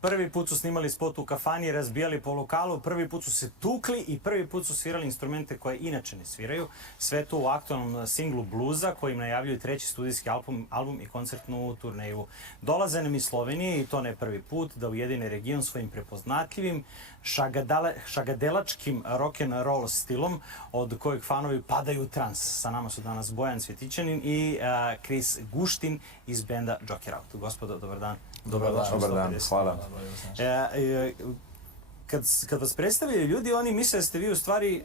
Prvi put su snimali spot u kafani, razbijali po lokalu, prvi put su se tukli i prvi put su svirali instrumente koje inače ne sviraju. Sve to u aktualnom singlu Bluza kojim najavljuju treći studijski album i koncertnu turneju. Dolaze nam iz Slovenije i to ne prvi put da ujedine region svojim prepoznatljivim šagadelačkim rock'n'roll stilom od kojeg fanovi padaju u trans. Sa nama su danas Bojan Cvjetićanin i Kris Guštin iz benda Joker Out. Gospodo, dobar dan. Dobar dan, hvala. Kad vas predstavljaju ljudi, oni misle da ste vi u stvari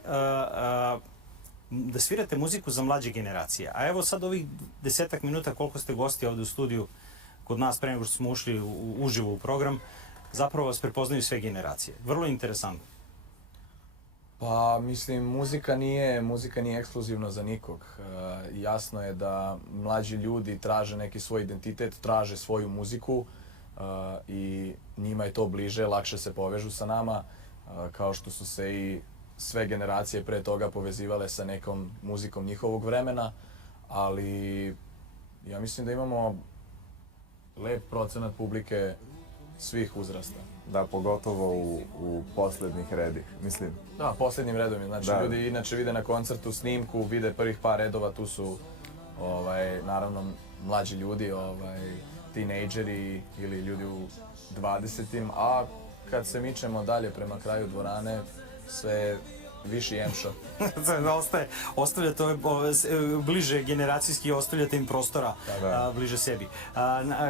da svirate muziku za mlađe generacije. A evo sad ovih 10-ak minuta koliko ste gosti ovde u studiju kod nas pre nego što smo ušli uživo u program, zapravo vas prepoznaju sve generacije. Vrlo interesantno. Pa mislim, muzika nije ekskluzivna za nikog. Jasno je da mlađi ljudi traže neki svoj identitet, traže svoju muziku i njima je to bliže, lakše se povežu sa nama, kao što su se i sve generacije pre toga povezivale sa nekom muzikom njihovog vremena, ali ja mislim da imamo lep procenat publike svih uzrasta. Da, pogotovo u posljednjih redih, mislim. Da, posljednjim redom je. Znači, ljudi inače vide na koncertu snimku, vide prvih par redova, tu su naravno mlađi ljudi, tinejdžeri ili ljudi u 20-im, a kad se mičemo dalje prema kraju dvorane, sve viši emšo. Ostavljate bliže generacijski, ostavljate im prostora bliže sebi.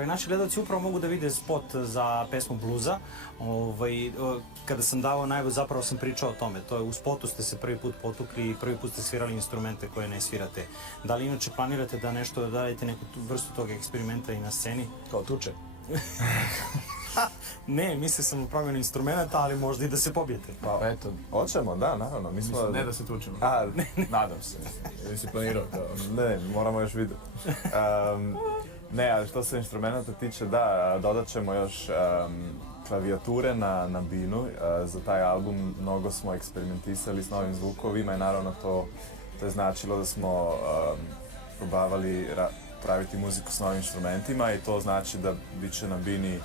Naši gledalci upravo mogu da vide spot za pesmu Bluza. Kada sam davao najavu, zapravo sam pričao o tome. U spotu ste se prvi put potukli i prvi put ste svirali instrumente koje ne svirate. Da li inače planirate da nešto radite, neku vrstu tog eksperimenta i na sceni? Kao tuče? Ne, mislio sam u promjenu instrumenta, ali možda i da se pobijete. Pa eto. Hoćemo, da, naravno. Ne da se tučemo. Nadam se. Ili si planirao kao? Ne, moramo još vidjeti. Ne, ali što se instrumenta tiče, da, dodat ćemo još klavijature na binu. Za taj album mnogo smo eksperimentisali s novim zvukovima i naravno to je značilo da smo probavali praviti muziku s novim instrumentima i to znači da bit će na bini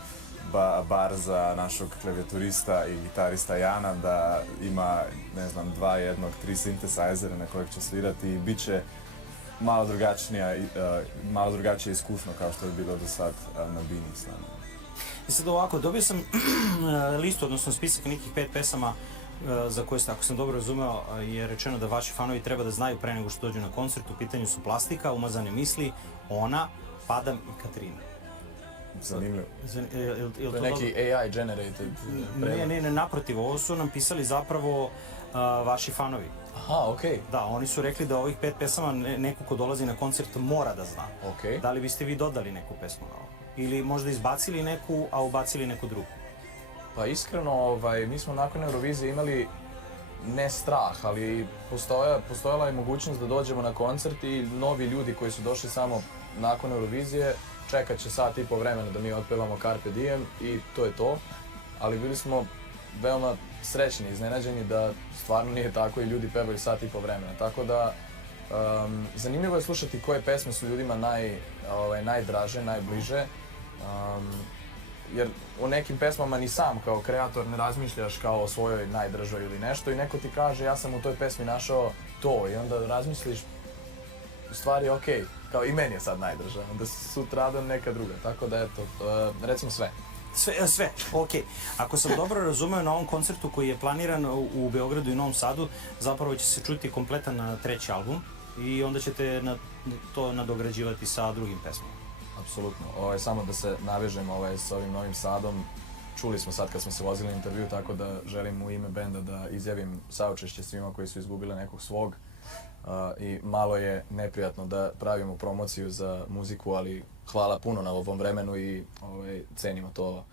bar za našog klavijaturista i gitarista Jana, da ima, ne znam, 2, 1, 3 sintesajzera na kojeg će svirati i bit će malo drugačije iskusno kao što je bilo do sad na bini s nama. I sad ovako, dobio sam listu, odnosno spisak nekih 5 pesama za koje ste, ako sam dobro razumeo, je rečeno da vaši fanovi treba da znaju pre nego što dođu na koncert. U pitanju su Plastika, Umazane misli, Ona, Padam i Katrina. Zanimljivo. To je neki AI generated prevod. Ne, naprotiv, ovo su nam pisali zapravo vaši fanovi. Aha, okej. Da, oni su rekli da ovih 5 pesama neko ko dolazi na koncert mora da zna. Okej. Da li biste vi dodali neku pesmu na ovo? Ili možda izbacili neku, a ubacili neku drugu? Pa iskreno, mi smo nakon Eurovizije imali ne strah, ali postojala je mogućnost da dođemo na koncert i novi ljudi koji su došli samo nakon Eurovizije čekat će sat i po vremena da mi otpevamo Carpe Diem i to je to. Ali bili smo veoma srećni, iznenađeni da stvarno nije tako i ljudi pevaju sat i po vremena. Tako da zanimljivo je slušati koje pesme su ljudima najdraže, najbliže. Jer o nekim pesmama ni sam kao kreator ne razmišljaš kao o svojoj najdražoj ili nešto i neko ti kaže ja sam u toj pesmi našao to i onda razmisliš u stvari okej, kao i meni je sad najdraža, onda sutradan neka druga, tako da eto, recimo sve. Sve, okej. Ako sam dobro razumeo, na ovom koncertu koji je planiran u Beogradu i Novom Sadu, zapravo će se čuti kompletan treći album i onda ćete to nadograđivati sa drugim pesmama. Apsolutno. Samo da se navežemo s ovim Novim Sadom, čuli smo sad kad smo se vozili na intervju, tako da želim u ime benda da izjavim saučešće svima koji su izgubili nekog svog i malo je neprijatno da pravimo promociju za muziku, ali hvala puno na ovom vremenu i cenimo to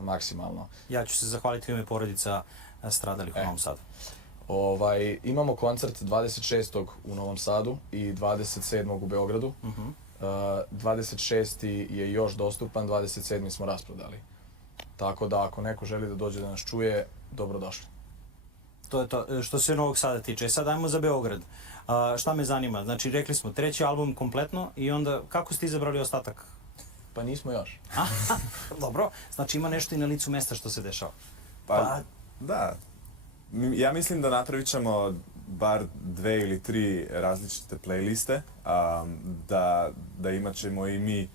maksimalno. Ja ću se zahvaliti u ime porodica stradalih u Novom Sadu. Imamo koncert 26. u Novom Sadu i 27. u Beogradu. 26. je još dostupan, 27. smo rasprodali. Tako da ako neko želi da dođe da nas čuje, dobrodošli. To je to što se Novog Sada tiče. Sad ajmo za Beograd. Šta me zanima? Znači, rekli smo treći album kompletno i onda kako ste izabrali ostatak Pa nismo još. Dobro, znači ima nešto i na licu mesta što se dešava. Pa, da. Ja mislim da napravit ćemo bar 2 ili 3 različite playliste, da imat ćemo i mi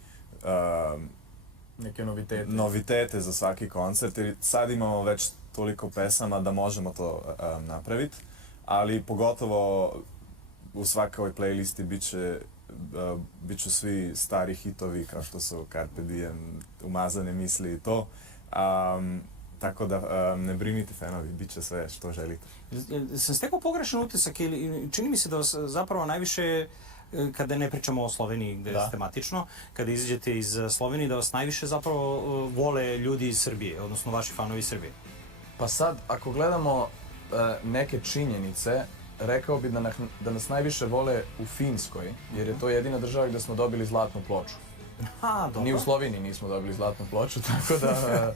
Neke novitete. novitete za svaki koncert, jer sad imamo već toliko pesama da možemo to napraviti, ali pogotovo u svakoj playlisti bit će svi stari hitovi kao što su Carpe Diem, Umazane misli i to. Tako da ne brinite fanovi, bit će sve što želite. Sam stekao pogrešan utisak ili čini mi se da vas zapravo najviše, kada ne pričamo o Sloveniji gde je tematično, kada izađete iz Slovenije, da vas najviše zapravo vole ljudi iz Srbije, odnosno vaši fanovi iz Srbije? Pa sad, ako gledamo neke činjenice, rekao bi da nas najviše vole u Finskoj, jer je to jedina država gdje smo dobili zlatnu ploču. Dobro. Ni u Sloveniji nismo dobili zlatnu ploču, tako da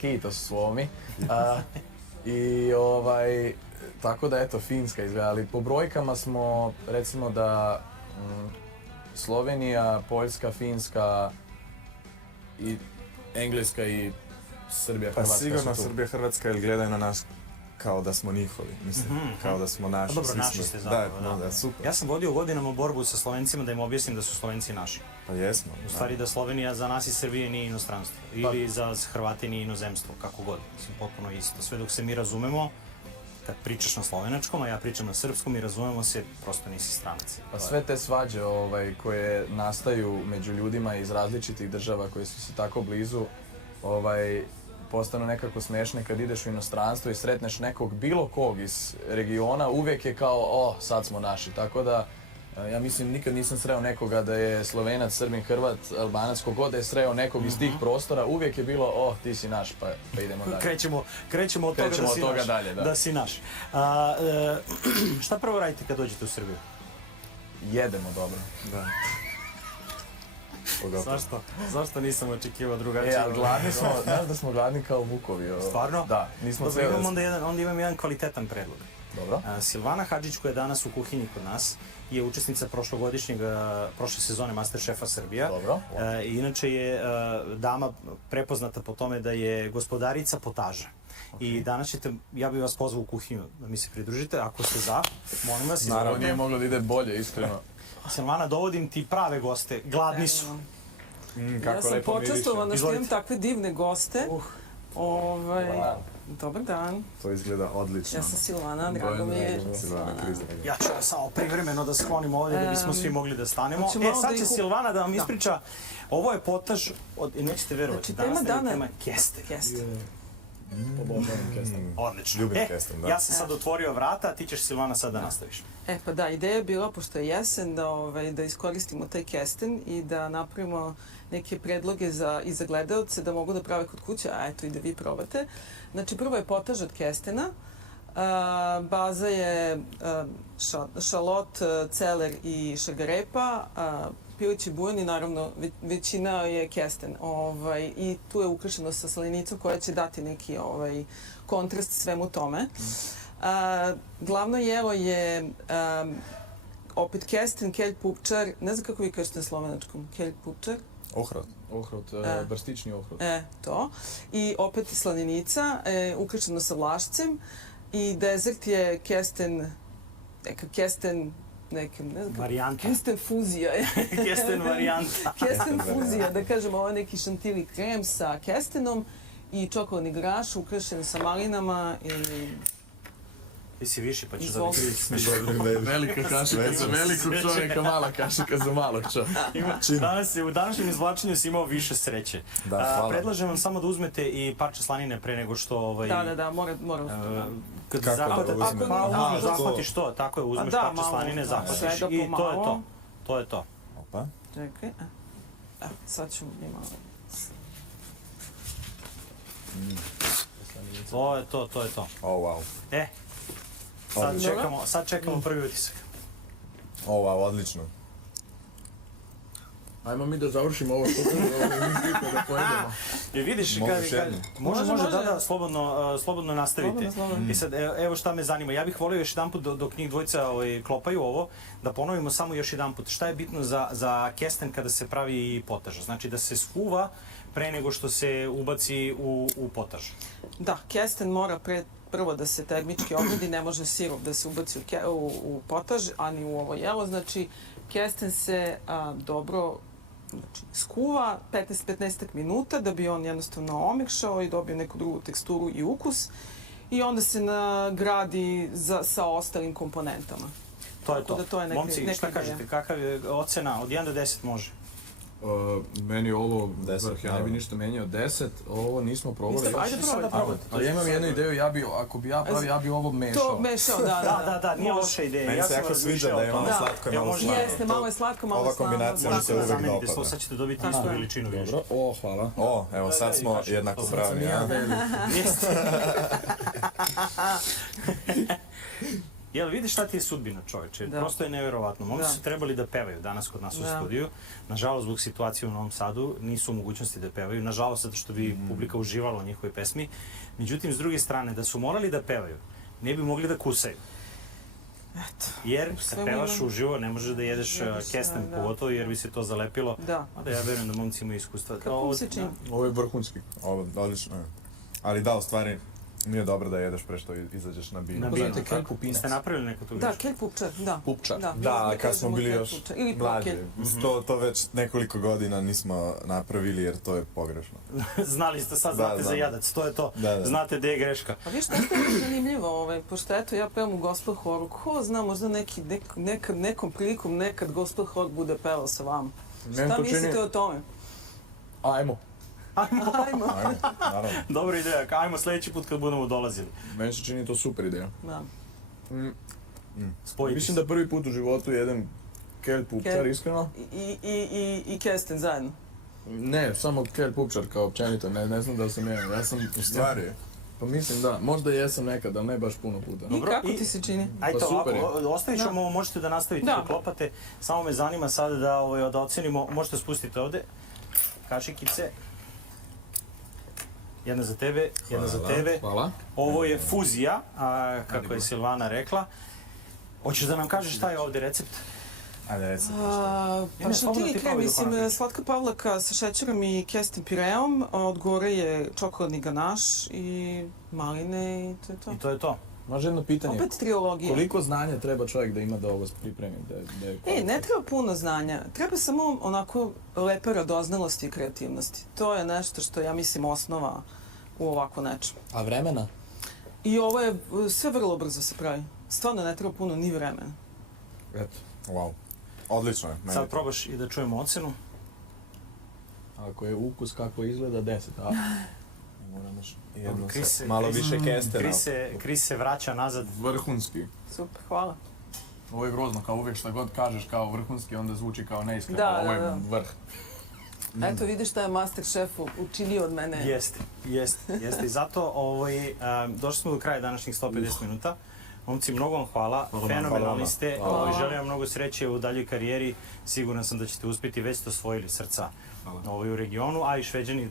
kitos Slomi. Tako da eto, Finska izgleda, ali po brojkama smo, recimo da Slovenija, Poljska, Finska i Engleska i Srbija, Pa Hrvatska sigurno su tu. Srbija, Hrvatska, jer gledaju na nas kao da smo njihovi, mislim, kao da smo naši. Dobro, svi naši smo- ste zapravo, da. Super. Ja sam vodio godinama borbu sa Slovencima da im objasnim da su Slovenci naši. Pa jesmo. U stvari da Slovenija za nas iz Srbije nije inostranstvo. Ili za Hrvate nije inozemstvo, kako god. Mislim, potpuno isto. Sve dok se mi razumemo, kad pričaš na slovenačkom, a ja pričam na srpskom i razumemo se, prosto nisi stranac. Pa sve te svađe koje nastaju među ljudima iz različitih država koji su si tako blizu, postanu nekako smiješne kad ideš u inostranstvo i sretneš nekog bilo kog iz regiona, uvijek je kao, sad smo naši. Tako da, ja mislim, nikad nisam sreo nekoga da je Slovenac, Srbin, Hrvat, Albanac, kogod da je sreo nekog iz tih prostora, uvijek je bilo, ti si naš, pa idemo dalje. Krećemo od toga da si naš. Dalje, da. Da si naš. Šta prvo radite kad dođete u Srbiju? Jedemo dobro. Da. Pogotovo. Zašto nisam očekivao drugačije? Ali gladni smo, znaš da smo gladni kao vukovi. Stvarno? Da, nismo Dobro, sve... onda imam jedan kvalitetan predlog. Dobro. Silvana Hadžić, koja je danas u kuhinji kod nas, je učesnica prošle sezone Masterchefa Srbija. Dobro. I inače je dama prepoznata po tome da je gospodarica potaža. I danas ćete, ja bih vas pozvao u kuhinju da mi se pridružite, ako ste za, molim vas. Naravno, nije moglo da ide bolje, iskreno. Silvana, dovodim ti prave goste, gladni su. Ja sam počastovana što imam takve divne goste. Dobar dan. To izgleda odlično. Ja sam Silvana, drago mi je. Silvana Krizaga. Ja ću vas samo privremeno da sklonimo ovdje da bismo svi mogli da stanemo. Hoću malo Sad da će ih Silvana da vam ispriča, ovo je potaž od, nećete verovati, Znači, tema dana- tema kesten. Kesten. Odlično. Ljubim kesten, da. Ja sam sad otvorio vrata, a ti ćeš Silvana sad da nastaviš. Pa da, ideja je bila, pošto je jesen, da iskoristimo taj kesten i da napravimo neke predloge i za gledaoce da mogu da prave kod kuće, a eto i da vi probate. Znači, prvo je potaž od kestena. Baza je šalot, celer i šargarepa, pilići bujen i naravno većina je kesten. I tu je ukrašeno sa salinicom koja će dati neki kontrast svemu tome. Glavno jelo je opet kesten, kelj pupčar, ne znam kako vi kažete na slovenačkom, kelj pupčar. Ohrot. Ohrot, brstični ohrot. To. I opet slanica, ukrašeno sa vlašcem. I dezert je kesten, Varijanta. kesten fuzija. Kesten varijanta. Kesten fuzija, da kažemo, ovo je neki šantilji krem sa kestenom i čokoladni graš ukrašen sa malinama i... Ti si viši pa ću da Izvolite. vidim. Velika kašika za velikog čovjeka, mala kašika za malog čovjeka. U današnjem izvlačenju si imao više sreće. Da, hvala. Predlažem vam samo da uzmete i parče slanine pre nego što... Da, moram. Kad Kako zahvatite, da uzmem? zahvatiš to, tako je, uzmeš da, parče malo, slanine, da, zahvatiš svega i to je to. pomalo. To je to. Opa. Čekaj, sad ću mi malo... To je to. Oh, wow. Sad čekamo prvi utisak. Oh, wow, odlično. Ajmo mi da završimo ovo što da pojedemo. I vidiš, Možeš jednu. može, Može. da, slobodno nastavite. Slobodno. I sad, evo šta me zanima, ja bih volio još jedanput dok njih dvojica klopaju ovo, da ponovimo samo još jedanput šta je bitno za kesten kada se pravi potaža. Znači da se skuva pre nego što se ubaci u potaž. Da, kesten mora prvo da se termički obradi, ne može sirup da se ubaci u potaž, ani u ovo jelo. Znači, kesten se dobro skuva 15 minuta da bi on jednostavno omekšao i dobio neku drugu teksturu i ukus. I onda se nagradi sa ostalim komponentama. To je Tako to. da to je Momci, neka šta ideja. kažete, kakva je ocena od 1 do 10 može? Meni je ovo 10, vrh, ja ne bi naravno. ništa menjao 10, ovo nismo probali. Niste- ajde još. probajte. Sada probajte. Ali ja imam jednu ideju, ako bi ja pravio, ja bi ovo mešao. To mešao, da. Da, nije Može. loša ideja. Meni Ja se sam jako sviđa razmišljao da o je tome. malo Da. slatko i Ja malo možda- slatko. Jeste, malo je slatko, malo Ova slano. kombinacija mi Tako se da uvek zamenite, dopada. sad ćete dobiti Tako istu je. veličinu više. Dobro, o, hvala. O, evo sad smo jednako pravni, ja? Jel vidiš šta ti je sudbina, čoveče? Da. Prosto je neverovatno. Momci Da. su trebali da pevaju danas kod nas u Da. studiju. Nažalost, zbog situacije u Novom Sadu nisu u mogućnosti da pevaju. Nažalost, zato što bi publika uživala u njihove pesmi. Međutim, s druge strane, da su morali da pevaju, ne bi mogli da kusaju. Eto. Jer kad svemu pevaš ima. uživo, ne možeš da jedeš kesten, da. pogotovo jer bi se to zalepilo. Da. Mada ja verujem da momci imaju iskustva. Kako vam se čini? Ovo je vrhunski. Ovo, odlično je. Ali da, u stvari, nije dobro da jedeš pre što izađeš na binu. Na Pogledajte binu, kelj tako? pupinac. Ste napravili neku tu Da, grešku? kelj pupčar, da. Pupčar. Da, ali kad smo kažemo bili kelj još pupčar. Ili mlađi, kelj. to već nekoliko godina nismo napravili jer to je pogrešno. Znali ste, sad Da, znate za da. jadac, to je to. Da. Znate gde je greška. Pa viš, tako je zanimljivo, pošto eto ja pevam u gospel horu, ko zna, možda nekom prilikom nekad gospel hor bude pevao sa vama. Meni Šta to čini- mislite o tome? Ajmo. Ajmo. Ajmo, naravno. Dobra ideja, ajmo sledeći put kad budemo dolazili. Meni se čini to super ideja. Da. Spojiti Mislim se. da prvi put u životu jedem kelj pupčar, Kelj. iskreno. I kesten zajedno. Ne, samo kelj pupčar kao općenito, ne znam da li sam ja sam... U stvari, Pa mislim da, možda jesam nekad, ali ne baš puno puta. I Dobro, kako i- ti se čini? Ajde, Pa ovako, super je. ostavit ćemo ovo, možete da nastavite da Da. klopate. Samo me zanima sada da ocenimo, možete spustiti ovde. Kašikice. Jedna za tebe, jedna za Hvala. tebe. Hvala. Ovo je fuzija, kako je Silvana rekla. Hoćeš da nam kažeš šta je ovde recept? ajde reci. Pa slobodno ti šantilji krem, probaj dok mislim, ona priča. slatka pavlaka sa šećerom i kesten pireom, od gore je čokoladni ganaš i maline i to je to. I to je to. Može jedno pitanje. Opet trilogija. Koliko znanja treba čovjek da ima da ovo pripremi? Ne treba puno znanja, treba samo onako lepe radoznalosti i kreativnosti. To je nešto što ja mislim osnova u ovako nečem. A vremena? I ovo je, sve vrlo brzo se pravi. Stvarno ne treba puno ni vremena. Eto. Wow. Odlično je. meni Sad to. probaš i da čujemo ocenu. Ako je ukus kako izgleda, 10, a? Moram još jedno Kris sa- se- malo Kris- više kestena. Kris se vraća nazad. Vrhunski. Super, hvala. Ovo je grozno, kao uvijek šta god kažeš kao vrhunski, onda zvuči kao neiskreno. Da, Ovo je da. vrh. Eto vidiš šta je master šef učinio od mene. Jeste. I zato došli smo do kraja današnjih 150 minuta. Momci, mnogo vam hvala, Hvala fenomenalni vama. ste. Hvala. Želim vam mnogo sreće u daljoj karijeri. Siguran sam da ćete uspjeti, već ste osvojili srca u regionu, a i Šveđani,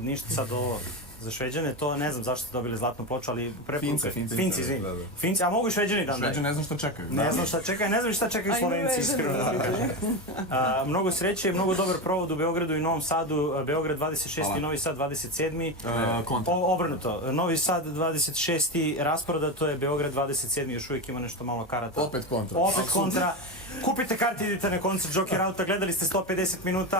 ništa sad ovo za Šveđane, to ne znam zašto ste dobili zlatnu ploču, ali preporuka. Finci, izvini. da. Finci, a mogu i Šveđani da Šveđani ne znam šta čekaju. Ne znam šta čekaju, ne znam šta čekaju Ajmo Slovenci, vežani, iskreno da vam kažem. Mnogo sreće, mnogo dobar provod u Beogradu i Novom Sadu. Beograd 26. Hvala. Novi Sad 27. Kontra. Obrnuto. Novi Sad 26. rasproda, to je Beograd 27. Još uvijek ima nešto malo karata. Opet kontra. Opet kontra. Kupite karte, idite na koncert Joker Auta, gledali ste 150 minuta.